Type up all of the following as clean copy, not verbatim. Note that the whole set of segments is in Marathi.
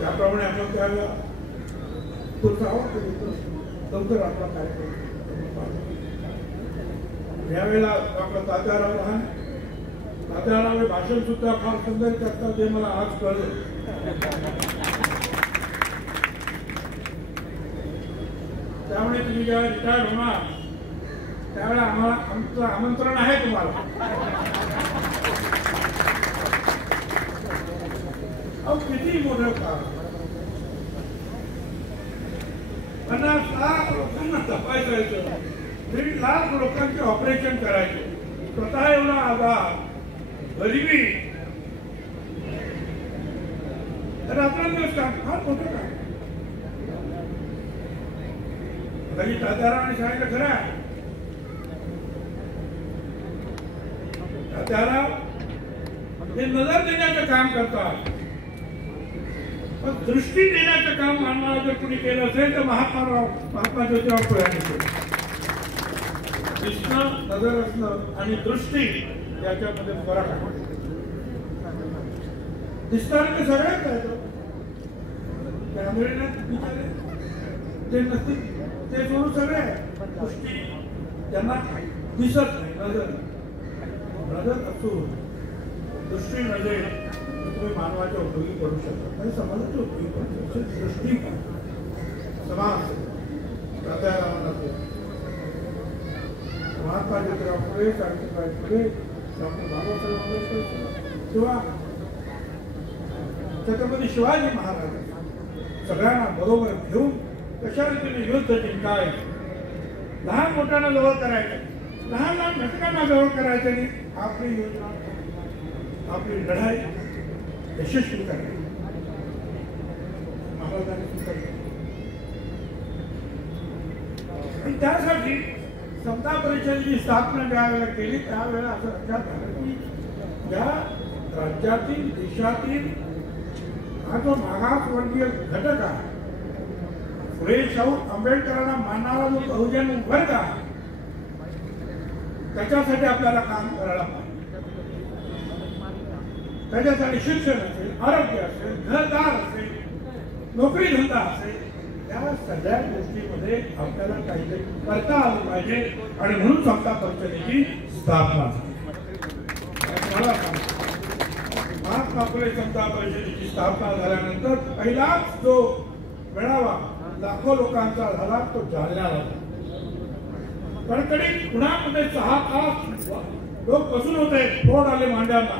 त्याप्रमाणे आपण त्याला लवकर आपला कार्यक्रम यावेळेला आपला तात्याराव लहान तात्याराव भाषण सुद्धा फार सुंदर करतात ते मला आज कळलं. त्यामुळे तुम्ही जेव्हा रिटायर होणार त्यावेळेला आम्हाला आमचं आमंत्रण आहे तुम्हाला. किती मोठं काम 50 लाख लोकांना तपासायचं 1.5 लाख लोकांचे ऑपरेशन करायचे स्वतः एवढा आधार गरिबी रात्रंदिवस काम फार मोठं काम. कधी तात्यारावांनी सांगितलं खरं आहे तात्याराव हे नजर देण्याचं काम करतात पण दृष्टी देण्याचं काम मानवाला जर कुणी केलं असेल तर महात्मा ज्योतिराव फुले केलं. दिसणं नजर असणं आणि दृष्टी याच्यामध्ये फरक आहे. दिसणारे ते सगळ्यात आहे ते नसतील ते सोडून सगळे दृष्टी त्यांना दिसत नाही. नजर असून दृष्टी नजर तुम्ही मानवाच्या उपयोगी पडू शकता आणि समाजाच्या उपयोगी पडू शकता. दृष्टी समाज तात्यारावांना महात्मा ज्योतिराव फुले सावित्रीबाई फुले डॉक्टर बाबासाहेब आंबेडकर किंवा छत्रपती शिवाजी महाराज सगळ्यांना बरोबर घेऊन कशा रीतीने युद्ध जिंकायचं लहान मोठ्यांना जवळ करायचं लहान लहान घटकांना जवळ करायचं आणि आपली योजना आपली लढाई यशस्वी करायची महाराजांनी स्वीकारली. आणि त्यासाठी समता परिषदेची स्थापना ज्यावेळेला केली त्यावेळेला असं लक्षात आलं की त्या राज्यातील देशातील हा जो मागासवर्गीय घटक आहे फुले शाहू आंबेडकरांना मानणारा जो बहुजन वर्ग आहे त्याच्यासाठी आपल्याला काम करायला पाहिजे. त्याच्यासाठी शिक्षण असेल आरोग्य असेल घरदार असेल नोकरी धंदा असेल या सगळ्या गोष्टींमध्ये आपल्याला काहीतरी करता आलं पाहिजे आणि म्हणून समता परिषदेची स्थापना महात्मा फुले समता परिषदेची स्थापना झाल्यानंतर पहिलाच जो मेळावा लाखो लोकांचा झाला तो जालन्याला झाला. कडकडीत पुण्यामध्ये 6 तास लोक बसून होते बोर्ड आले मांड्यांना.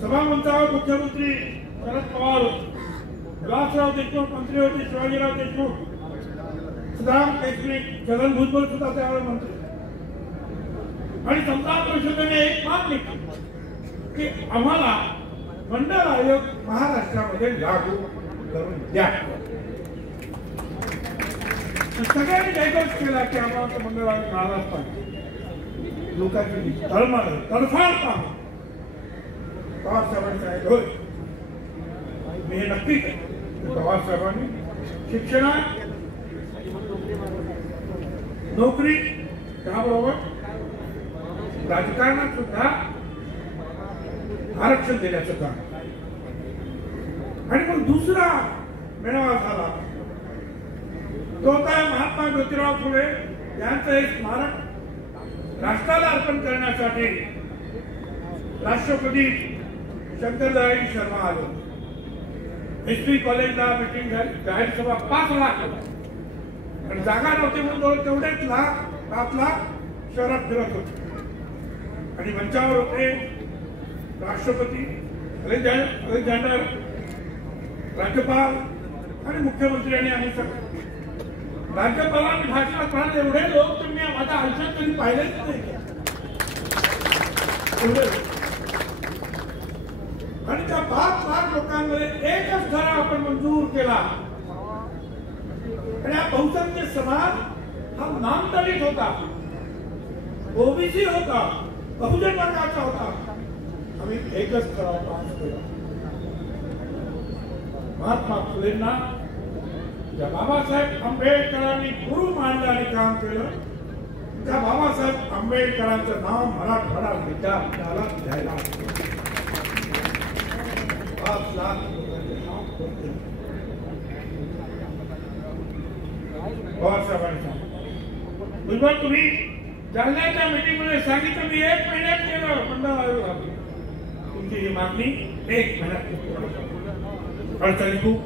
सभामंचावर मुख्यमंत्री शरद पवार विलासराव देशमुख मंत्री होते शिवाजीराव देशमुख सुदाम केसरी छगन भुजबळ सुद्धा त्यावेळेस मंत्री आणि समता परिषदेने एक मागणी केली की आम्हाला मंडळ आयोग महाराष्ट्रामध्ये लागू करून द्या. सगळ्यांनी जयघोष केला की आम्हाला मंडळ आयोग मिळालाच पाहिजे. लोकांची तडफाड काम पवार साहेबांनी सांगितलं होय मी हे नक्की पवार साहेबांनी शिक्षणात नोकरी त्याबरोबर राजकारणात सुद्धा आरक्षण देण्याचं काम. आणि मग दुसरा मेळावा झाला तो होता महात्मा ज्योतिराव फुले यांचं एक स्मारक राष्ट्राला अर्पण करण्यासाठी राष्ट्रपती शंकरदयाळजी शर्मा आले. हिस्ट्री कॉलेजला मीटिंग झाली जाहीर सभा 5 लाख आणि जागा नव्हती म्हणून तेवढेच 5 लाख शहरात फिरत होते आणि मंचावर होते राष्ट्रपती अलेक्झांडर राज्यपाल आणि मुख्यमंत्री आणि आम्ही सगळे. राज्यपालांनी भाषणात म्हणाले एवढे लोक तुम्ही माझ्या आयुष्यात कधी पाहिलेच नाही. आणि त्या 5 लाख लोकांमध्ये एकच ठराव आपण मंजूर केला आणि हा बहुसंख्य समाज हा नामदलित होता ओबीसी होता बहुजन वर्गाचा होता. आम्ही एकच ठराव पास केला. महात्मा फुलेंना ज्या बाबासाहेब आंबेडकरांनी गुरु मानलं आणि काम केलं त्या बाबासाहेब आंबेडकरांचं नाव मराठवाडा विद्यापीठाला द्यायला 5 लाख पवार साहेबांनी सांगितलं. भुजबळ तुम्ही जालन्याच्या मीटिंगमध्ये सांगितलं मी 1 महिन्यात केलं मंडळ आयोग. तुमची ही मागणी 1 महिन्यात अडचणी खूप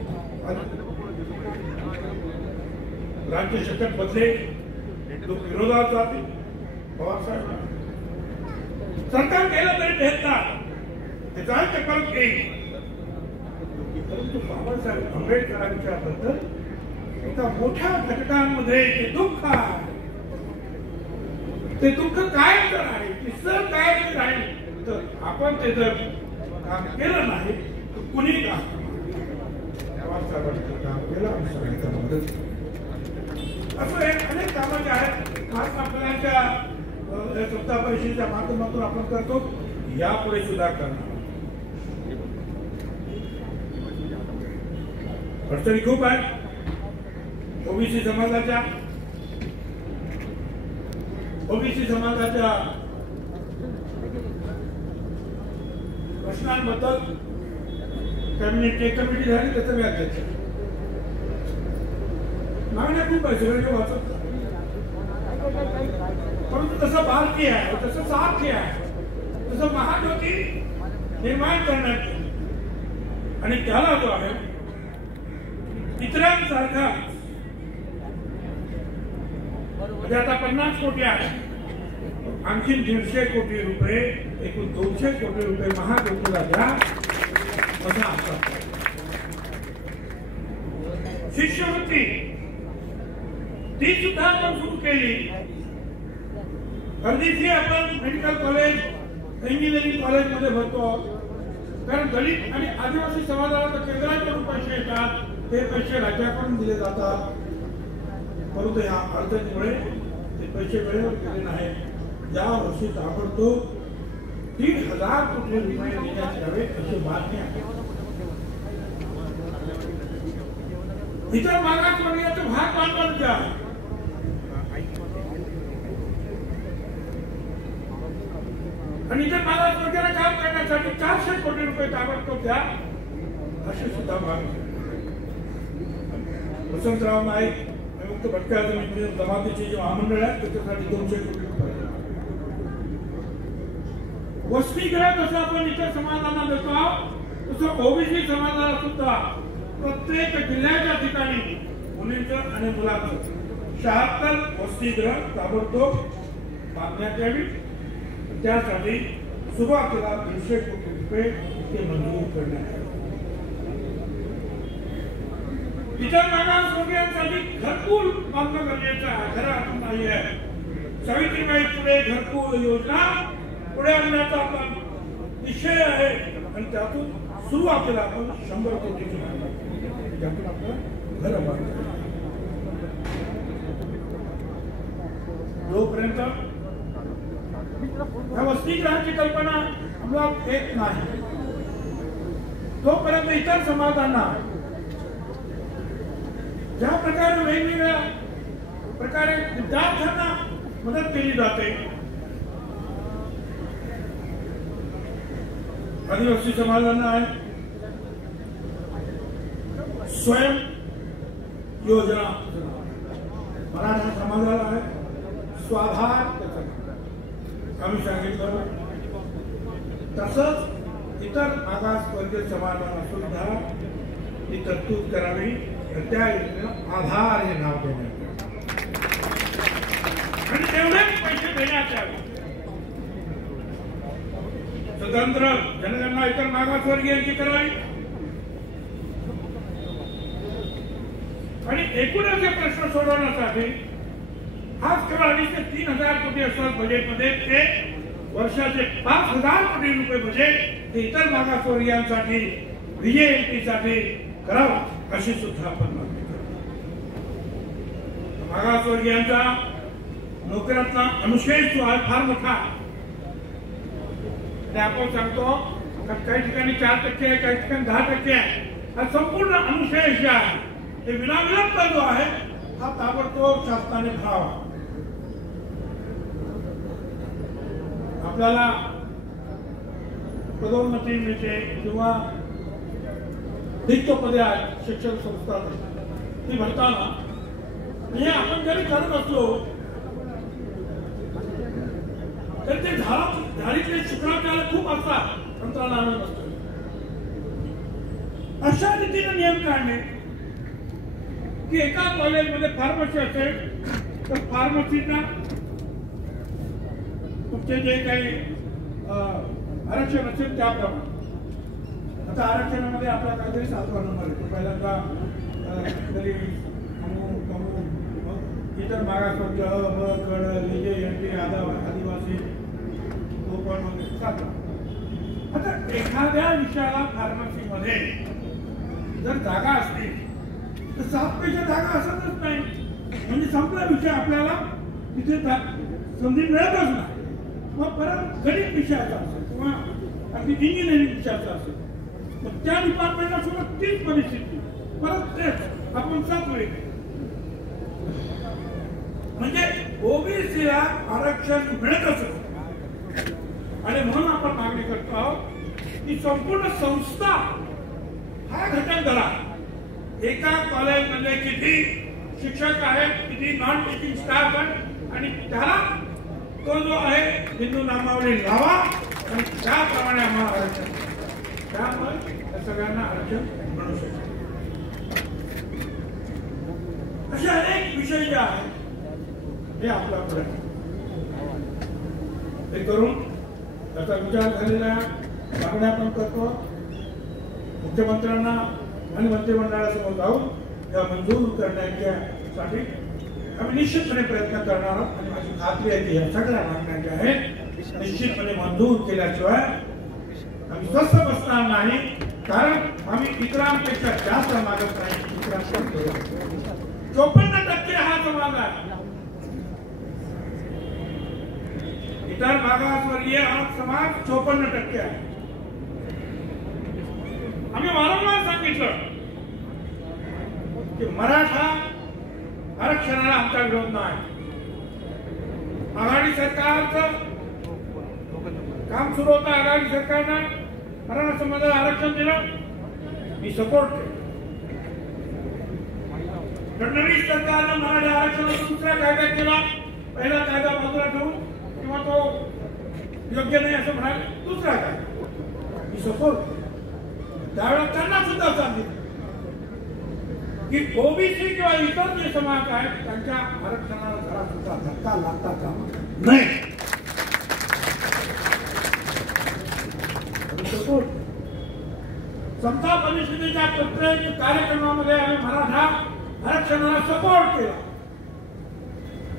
राज्य शकत बदले लोक विरोधात जाते. पवार साहेब सरकार केलं तरी भेटतात ते जायचं परत येईल. परंतु बाबासाहेब आंबेडकरांच्या बद्दल एका मोठ्या घटकांमध्ये जे दुःख आहे ते दुःख कायम आहे ते सर कायम राहील. तर आपण ते जर काम केलं नाही तर कुणी काम काम केलं सगळ्यांना मदत असं अनेक कामं जे आहेत महात्मा फुलांच्या सत्ता परिषदेच्या माध्यमातून आपण करतो. यापुढे सुद्धा करणार. अडचणी खूप आहेत. ओबीसी समाजाच्या प्रश्नांबद्दल कॅबिनेट कमिटी झाली त्याचं मी अध्यक्ष. मागण्या खूप आहे सगळे वाचत परंतु तसं भारतीय आहे तसं सारथी आहे तसं महाज्योती निर्माण करण्यात आणि त्याला जो आहे इतरांसारखा म्हणजे आता 50 कोटी आहे आणखी 150 कोटी रुपये एकूण 200 कोटी रुपये महाज्योतीला द्या असा आश्वासन. शिष्यवृत्ती ती सुद्धा आपण सुरू केली. अर्धी फी आपण मेडिकल कॉलेज इंजिनिअरिंग कॉलेज मध्ये भरतो कारण दलित आणि आदिवासी समाजाला केंद्राकडून पैसे येतात ते पैसे राज्याकडून दिले जातात. परंतु या अडचणीमुळे ते पैसे वेळेवर गेले नाहीत. या वर्षी ताबडतोब 3,000 कोटी रुपये देण्यात यावे अशी मागणी आहे. इतर मागासवर्गीयाचं भाग बांधून द्या. आणि इतर मागासवर्गीयाला काम करण्यासाठी 400 कोटी रुपये ताबडतोब द्या अशी सुद्धा मागणी. वसंतराव नाईक मुक्त भटक्या जमातीचे जे महामंडळ आहे त्याच्यासाठी 200 कोटी रुपये. वसतिगृह कसं आपण इतर समाजांना देतो तसं ओबीसी समाजाला सुद्धा प्रत्येक जिल्ह्याच्या ठिकाणी मुलींचं आणि मुलांचं 76 वसतिगृह ताबडतोब बांधण्यात यावी. त्यासाठी सुरुवातीला 150 कोटी रुपये ते मंजूर करण्यात यावे. इतर मागासवर्गीयांसाठी घरकुल बांधणं गरजेचं आहे. खरं आपण नाही आहे. सावित्रीबाई फुले घरकुल योजना पुढे आणण्याचा आपला निश्चय आहे आणि त्यातून सुरुवातीला आपण 100 कोटीची त्यातून आपलं घर बांधतो. जोपर्यंत या वसतिगृहाची कल्पना अंमलात येत नाही तोपर्यंत इतर समाजांना ज्या प्रकारे वेगवेगळ्या प्रकारे विद्यार्थ्यांना मदत केली जाते आदिवासी समाजांना आहे स्वयं योजना, मराठा समाजाला आहे स्वाधार आम्ही सांगितलं. तसंच इतर मागासवर्गीय समाजाला सुद्धा ही तरतूद करावी. त्या योजनेला आधार हे नाव देण्यात आणि तेवढेच पैसे देण्यात यावे. स्वतंत्र जनगणना इतर मागासवर्गीयांची करावी आणि एकूणच हे प्रश्न सोडवण्यासाठी आज केवळ 2,500 ते 3,000 कोटी असतात बजेटमध्ये ते वर्षाचे 5,000 कोटी रुपये बजेट हे इतर मागासवर्गीयांसाठी व्हीएएमपीसाठी करावा अशी सुद्धा आपण मागणी करतो. मागासवर्गीयांचा नोकऱ्यातला अनुशेष जो आहे फार मोठा ते आपण सांगतो काही ठिकाणी 4% आहे काही ठिकाणी 10% आहे. हा संपूर्ण अनुशेष जे आहे हे विनाविलंब जो आहे हा ताबडतोब शासनाने भरावा. आपल्याला पदोन्नती मिळते किंवा रिक्त पदे आहेत शिक्षण संस्था ती भरताना हे आपण जरी करत असलो तर ते झाडीतले शुक्राचार्य खूप असतात, तंत्रज्ञान असतं. अशा रीतीने नियम काढणे की एका कॉलेजमध्ये फार्मसी असेल तर फार्मसीना तुमचे जे काही आरक्षण असेल त्याप्रमाणे. आता आरक्षणामध्ये आपला काहीतरी 7वा नंबर येतो. पहिल्यांदा तरी इतर मागासवर्ग अ ब कड लिजे एनटी आदिवासी कोकण वगैरे 7वा. आता एखाद्या विषयाला फार्मसीमध्ये जर जागा असतील तर 7 पेक्षा जागा असतच नाही, म्हणजे संपला विषय, आपल्याला तिथे संधी मिळतच नाही. मग परत गणित विषयाचा असेल किंवा अगदी इंजिनिअरिंग विषयाचा असेल, मग त्या डिपार्टमेंटला सुद्धा तीच परिस्थिती, परत तेच आपण 7 वेळी. म्हणजे ओबीसीला आरक्षण मिळतच नाही. आणि म्हणून आपण मागणी करतो आहोत की संपूर्ण संस्था हा घटक धरा. एका कॉलेजमध्ये किती शिक्षक आहेत, किती नॉन टीचिंग स्टाफ आहे, आणि त्याला तो जो आहे हिंदू नामावली लावा आणि त्याप्रमाणे आम्हाला आरक्षण. त्यामुळे त्या सगळ्यांना आरक्षण मिळू शकते. असे अनेक विषय जे आहेत हे आपला पुढे ते करून त्याचा विचार झालेला मागण्या आपण करतो. मुख्यमंत्र्यांना आणि मंत्रिमंडळासमोर जाऊन त्या मंजूर करण्यासाठी आम्ही निश्चितपणे प्रयत्न करणार आहोत. आणि माझी खात्री आहे की या सगळ्या मागण्या ज्या आहेत निश्चितपणे मंजूर केल्याशिवाय आम्ही स्वस्थ बसणार नाही. कारण आम्ही इतरांपेक्षा जास्त मागत नाही. 54% हा समाज आहे. इतर मागासवर्गीय हा समाज 54% आहे. आम्ही वारंवार सांगितलं की मराठा आरक्षणाला आमचा विरोध नाही. आघाडी सरकारचं काम सुरू होतं, आघाडी सरकारनं मराठा समाजाला आरक्षण दिलं, मी सपोर्ट केलं. फडणवीस सरकारनं मराठा आरक्षणाचा दुसरा कायदा केला. पहिला कायदा बाजूला ठेवून किंवा तो योग्य नाही असं म्हणाले, दुसरा कायदा मी सपोर्ट. त्यावेळेला त्यांना सुद्धा सांगितलं की ओबीसी किंवा इतर जे समाज आहेत त्यांच्या आरक्षणाला जरा सुद्धा धक्का लागता कामा नाही. समता परिषदेच्या प्रत्येक कार्यक्रमामध्ये आम्ही मराठा आरक्षणाला सपोर्ट केला.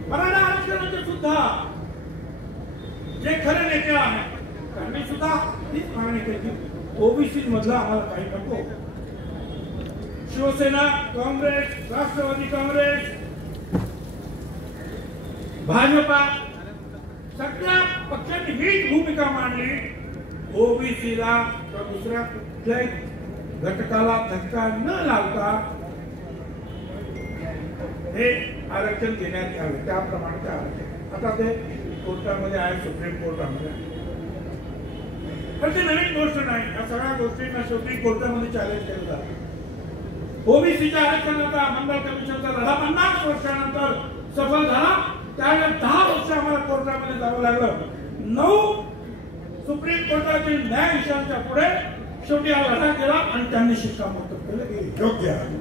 मराठा आरक्षणाचे सुद्धा जे खरे नेते आहेत त्यांनी सुद्धा तीच मागणी केली, ओबीसी मधला आम्हाला काही नको. शिवसेना, काँग्रेस, राष्ट्रवादी काँग्रेस, भाजपा सगळ्या पक्षांनी हीच भूमिका मांडली. ओबीसीला किंवा दुसऱ्या कुठल्याही घटकाला धक्का न लावता हे आरक्षण देण्यात यावे, त्याप्रमाणे ते आरक्षण आता ते कोर्टामध्ये आहे, सुप्रीम कोर्टामध्ये आहे. पण ते नवीन गोष्ट नाही. या सगळ्या गोष्टींना शेवटी कोर्टामध्ये चॅलेंज केलं जातं. ओबीसीच्या आरक्षणाचा मंडळ कमिशनचा लढा 50 वर्षानंतर सफल झाला. त्यावेळेला 10 वर्ष आम्हाला कोर्टामध्ये जावं लागलं. 9 सुप्रीम कोर्टातील न्यायाधीशांच्या पुढे शेवटी हा लढा केला आणि त्यांनी शिक्कामोर्तब केलं की योग्य आहे.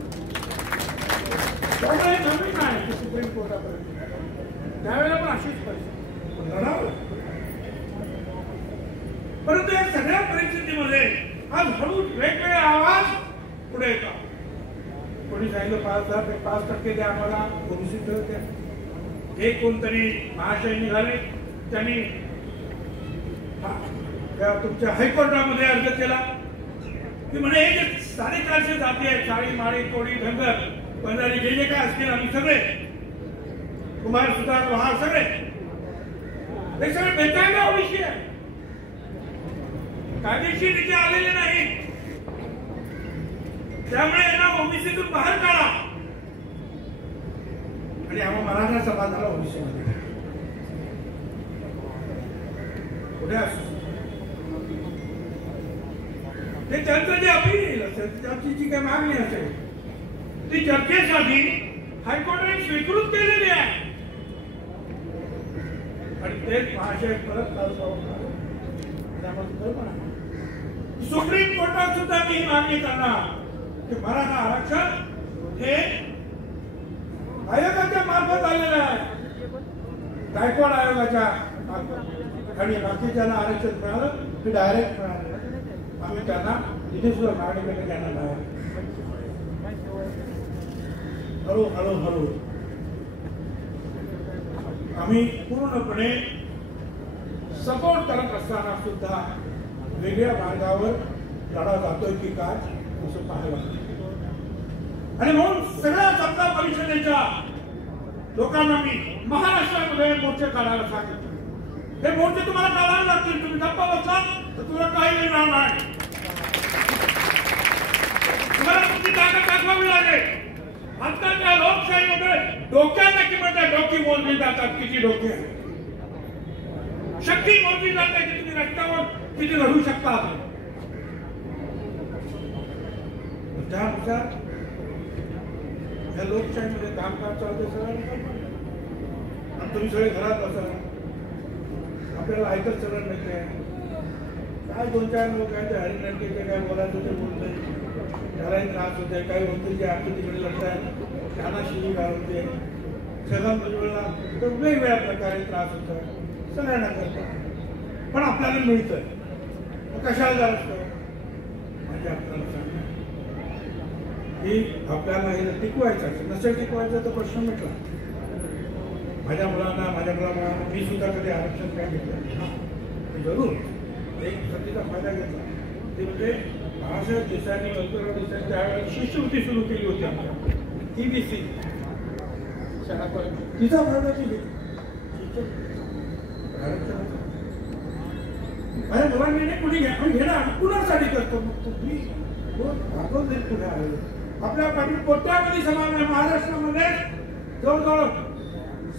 त्यामुळे नवीन नाही की सुप्रीम कोर्टापर्यंत त्यावेळेला पण अशीच परिस्थिती लढावं. परंतु या सगळ्या परिस्थितीमध्ये आज हळूच वेगवेगळे आवाज पुढे येतात. कोणी सांगितलं 5% द्या आम्हाला, ओबीसी द्या. हे कोणतरी महाशय निघाले, त्यांनी तुमच्या हायकोर्टामध्ये अर्ज केला की म्हणे हे जे 450 जाती आहेत, साळी माळी कोळी धनगर बंजारी जे जे काय असतील आम्ही सगळे कुमार सुतार लोहार सगळे हे सगळे बेकायदा ओबीसी आहे, कायदेशीररित्या आलेले नाही. त्यामुळे यांना ओबीसीतून बाहेर काढा आणि आम्हा मराठा समाजाला ओबीसी मध्ये पुढे असो. ते त्यांचं जे अपील असेल, त्यांची जी काही मागणी असेल ती चर्चेसाठी हायकोर्टाने स्वीकृत केलेली आहे आणि तेच महाशय परत सुप्रीम कोर्टात सुद्धा मी मागणी करणार की मराठा आरक्षण हे आयोगाच्या मार्फत आलेलं आहे, गायकवाड आयोगाच्या मार्फत, आणि बाकीच्यांना आरक्षण मिळालं ते डायरेक्ट मिळालं. आम्ही त्यांना तिथे सुद्धा मागणी करणार आहे. हळूहळू आम्ही पूर्णपणे सपोर्ट करत असताना सुद्धा वेगळ्या मार्गावर लढा जातोय की काय असं पाहायला. आणि म्हणून सगळ्या सत्ता परिषदेच्या लोकांना मी महाराष्ट्रामध्ये मोर्चे काढायला सांगितले. हे मोर्चे तुम्हाला काढावे लागतील. तुम्ही गप्पा बसला तर तुला काही मिळणार नाही. तुम्हाला तुमची ताकद दाखवावी लागेल. आजकालच्या लोकशाहीमध्ये डोक्याला किंमत आहे. डोकी मोजली जातात किती डोके आहे, शक्ती मोजली जाते की तुम्ही रस्त्यावर किती लढू शकता. त्यानुसार या लोकशाहीमध्ये कामकाज चालते सगळ्यांना. तुम्ही सगळे घरात बसा, आपल्याला ऐकत सगळं मिळते. काय 2-4 लोक आहेत हरिणके काय बोलायचं ते बोलतोय, त्यालाही त्रास होते. काही होते जे आपली तिकडे लढतात त्यांना शिवी होते. सगळ्या मुलीला वेगवेगळ्या प्रकारे त्रास होतो, सगळ्यांना करतात. पण आपल्याला मिळतंय कशाला जात असतं. म्हणजे आपल्याला सांगा की आपल्याला हे टिकवायचं नसेल टिकवायचं तर प्रश्न मिटला. माझ्या मुलांना मी सुद्धा कधी आरक्षण काय घेतलं जरूर एक संधीचा फायदा घेतला. ते म्हणजे बाळासाहेब देसाईंनी वल्लभराव देसाई त्यावेळेला शिष्यवृत्ती सुरू केली होती आपल्या EBC तिचा फायदा केली. माझ्या मुलांनी नाही कुणी घेणार कुणासाठी करतो. मग तुम्ही आपण जरी पुढे आलो आपल्या पाठी कोट्यावधी समाज आहे. महाराष्ट्रामध्ये जवळजवळ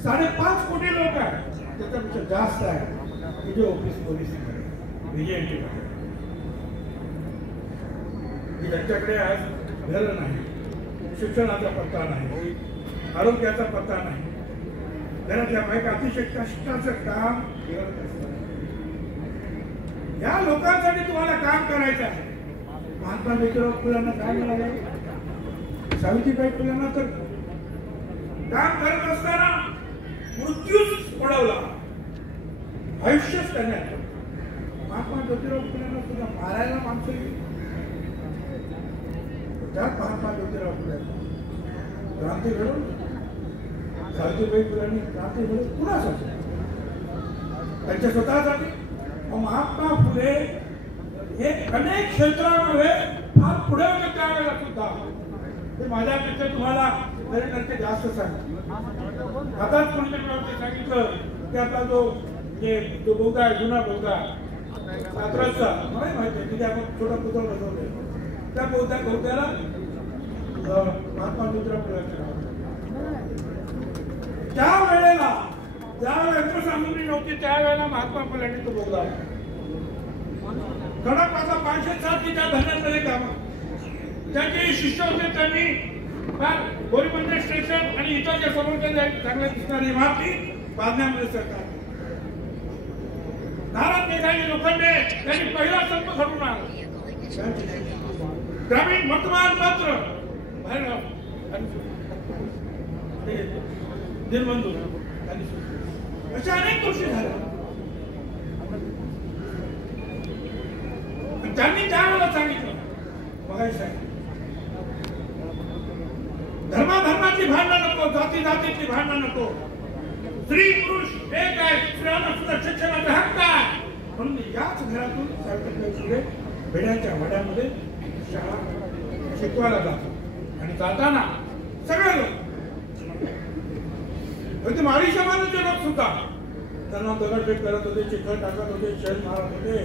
5.5 कोटी लोक आहेत. त्याच्यापेक्षा जास्त आहे जे ऑफिस पोलीस BJP ज्यांच्याकडे आज घर नाही, शिक्षणाचा पत्ता नाही, आरोग्याचा पत्ता नाही, घरातल्या बायका अतिशय कष्टाचं काम करत असतात. या लोकांसाठी तुम्हाला काम करायचं आहे. महात्मा ज्योतिराव फुलेंना काय मिळालं, सावित्रीबाई फुलेंना तर काम करत असताना मृत्यूच ओढवला, आयुष्यच करण्यात. महात्मा ज्योतिराव फुलेंना सुद्धा मारायला माणसं गेली. त्यात महात्मा ज्योतिराव फुलेंना क्रांती घडवून सावित्रीबाई फुलेंनी क्रांती घडवून कुणासाठी, त्यांच्या स्वतःसाठी. महात्मा फुले हे अनेक क्षेत्रामध्ये फार पुढे होते त्यावेळेला सुद्धा. ते माझ्यापेक्षा तुम्हाला तरी जास्त सांगितलं. आताच कोणत्या सांगितलं की आता जो बौद्ध आहे जुना बौद्ध साताराचा मला माहिती आहे, तिथे आपण छोटा पुतळा बसवले. त्या बौद्धाला महात्मा ज्योतिराव फुलेंचं नाव. त्या वेळेला ज्यावेळेला यंत्रसामुग्री नव्हती त्यावेळेला महात्मा फुलेंनी तो बौद्ध खडकवासला 560 त्या धरणातले काम त्यांचे शिष्य होते. त्यांनी गोरीबंदर स्टेशन आणि इतर ज्या समोरच्या चांगल्या दिसणारी इमारती बांधण्यामध्ये सरकार नाराज मेघाजी लोखंडे त्यांनी पहिला संप घडून आणला. ग्रामीण वर्तमानपत्र निर्बंध अशा अनेक गोष्टी झाल्या. त्यांनी त्यावेळेला सांगितलं धर्माधर्माची भांडणं नको, जाती जातीची भांडणं नको, स्त्री पुरुष एक आहे, स्त्रियांना सुद्धा शिक्षणाचा हक्क आहे. म्हणून याच घरातून सावित्रीबाई फुले भेड्यांच्या वाड्यामध्ये शाळा शिकवायला जातात. आणि जाताना सगळे लोक माळी समाजाचे लोक सुद्धा त्यांना दगडफेक करत होते, चिखल टाकत होते, शेण मारत होते.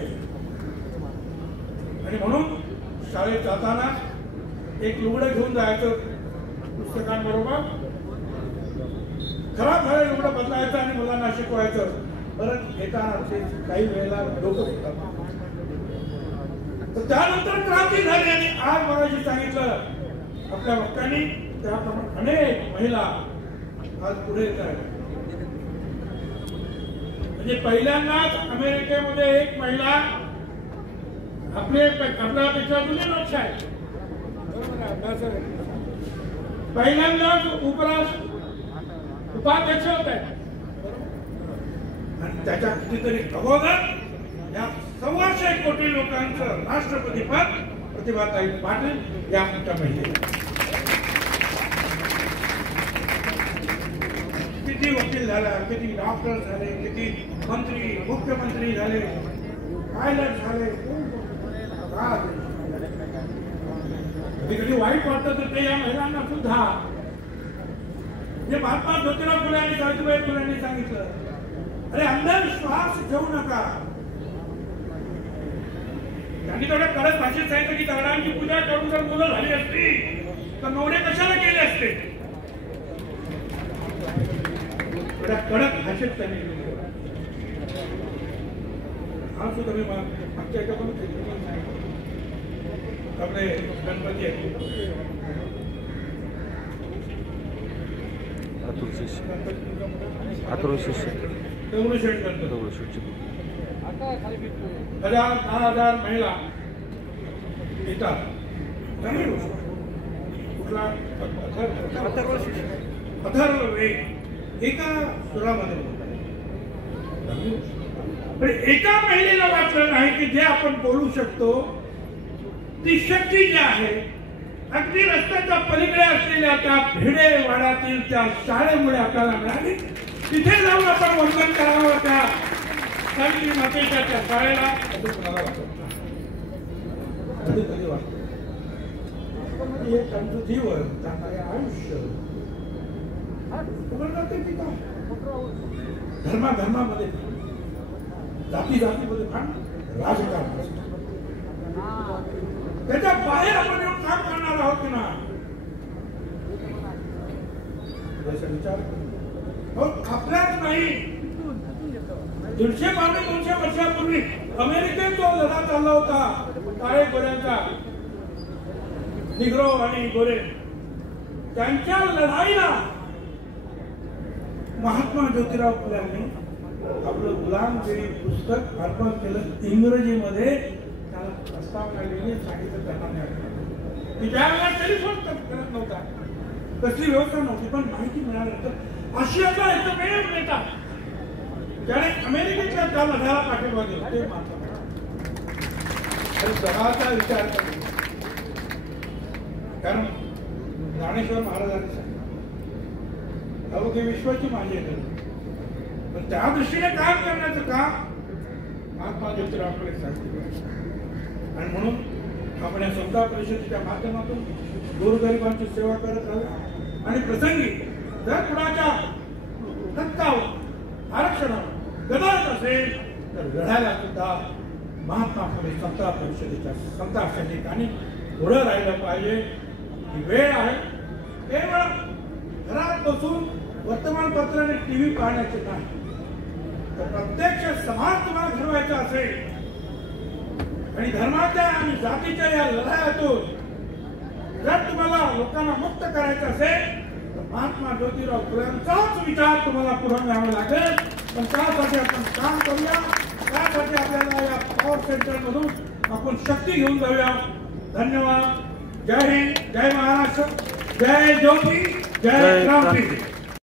आणि म्हणून शाळेत जाताना एक लुगडं घेऊन जायचं पुस्तकांबरोबर, खराब झालेलं लुगडं बदलायचं आणि मुलांना शिकवायचं. परत घेताना ते काही वेळेला डोकं देतात. तर त्यानंतर क्रांती झाली. आणि आज मगाशी सांगितलं आपल्या वक्त्यांनी त्याप्रमाणे अनेक महिला आज पुढे येत आहेत. म्हणजे पहिल्यांदाच अमेरिकेमध्ये एक महिला आपल्यापेक्षा जुनी लोकशाही आहे. पहिल्यांदाच उपाध्यक्ष होत आहे आणि त्याच्या कितीतरी अगोदर या 125 कोटी लोकांचं राष्ट्रपती पद प्रतिभाताई पाटील या आमच्या महिलेला. किती वकील झाला, किती डॉक्टर झाले, किती मंत्री मुख्यमंत्री झाले, पायलट झाले. कधी कधी वाईट वाटत ते या महिलांना सुद्धा. जे महात्मा ज्योतिराव फुले आणि सावित्रीबाई फुलेंनी सांगितलं, अरे अंधविश्वास ठेवू नका. त्यांनी थोड्या कडक भाषेत सांगितलं की दगडांची पूजा करून जर मुलं झाली असती तर नवरे कशाला केले असते. थोड्या कडक भाषेत त्यांनी हा सुद्धा मी मागच्या याच्याकडून आपले गणपती आहेत, हजार महिला येतात. कुठला अथर्ववेद एका सुरामध्ये. पण एका महिलेला वाटलं नाही की जे आपण बोलू शकतो ती शक्ती जी आहे अगदी रस्त्याच्या पलीकडे असलेल्या त्या भिडेवाड्यातील त्या शाळेमुळे आपल्याला मिळाली. तिथे जाऊन आपण वंदन करावं त्या सावित्री मातेच्या त्या शाळेला. कधी वाटतं त्यांचं जीवन, त्यांचं आयुष्य धर्माधर्मामध्ये जाती जातीमध्ये राजकारण असतं. त्याच्या बाहेर आपण येऊन काम करणार आहोत की नाही विचार. आपल्याच नाही, 150-200 वर्षापूर्वी अमेरिकेत जो लढा चालला होता काळे गोऱ्यांचा, निग्रो आणि गोरे, त्यांच्या लढाईला महात्मा ज्योतिराव फुल्यांनी आपलं गुलामगिरी पुस्तक अर्पण केलं. इंग्रजीमध्ये त्याला प्रस्तावना लिहिली, सांगितलं त्यांना त्यावेळेला टेलिफोन करत नव्हता, कसली व्यवस्था नव्हती. पण माहिती मिळाल्यानंतर आशियाचा एकमेव नेता ज्याने अमेरिकेच्या त्या लढ्याला पाठिंबा दिला ते महात्मा. जगाचा विचार करतो. कारण ज्ञानेश्वर महाराजांनी सांगितलं अवघी विश्वाची माझी आहे. पण त्या दृष्टीने काम करण्याचं काम महात्मा ज्योतिरावकडे सांगितलं. आणि म्हणून आपण या समता परिषदेच्या माध्यमातून गोरगरिबांची सेवा करत राहू. आणि प्रसंगी जर कुणाच्या हक्कावर आरक्षणावर गदार असेल तर लढायला सुद्धा महात्मा फुले समता परिषदेच्या समता सैनिकांनी पुढे राहिलं पाहिजे. ही वेळ आहे केवळ घरात बसून वर्तमानपत्र आणि टीव्ही पाहण्याचे नाही, तर प्रत्यक्ष समाज तुम्हाला घडवायचा असेल आणि धर्माच्या आणि जातीच्या या लढायातून जर तुम्हाला लोकांना मुक्त करायचं असेल तर महात्मा ज्योतिराव फुल्यांचाच विचार तुम्हाला पुढे न्यावा लागेल. पण त्यासाठी आपण काम करूया. त्यासाठी आपल्याला या पॉवर सेंटर मधून आपण शक्ती घेऊन जाऊया. धन्यवाद. जय हिंद, जय महाराष्ट्र, जय ज्योती, जय क्रांती.